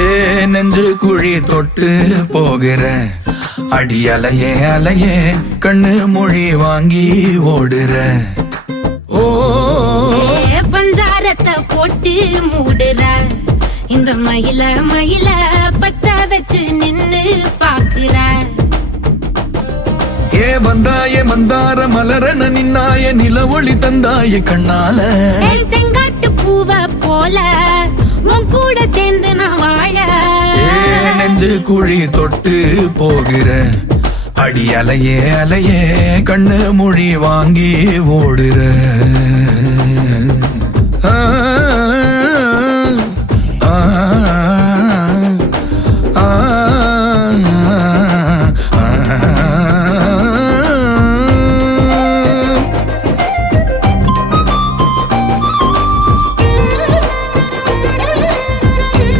ஏ நெஞ்சு குழி தொட்டு போகிற அடி அலையே அலையே கண்ணு மொழி வாங்கி ஓடுற. ஓ பஞ்சாரத்தை போட்டு மூடுற இந்த மயில மயில பத்த வச்சு நின்னு பாக்குற. ஏ வந்தாய மந்தார மலரன நின்னாய நில ஒளி தந்தாய கண்ணால. செங்காட்டு பூவ போல உன் கூட சேர்ந்து நான் வாழ. நெஞ்சு குழி தொட்டு போகிற அடி அலையே அலையே கண்ணு மொழி வாங்கி ஓடுற.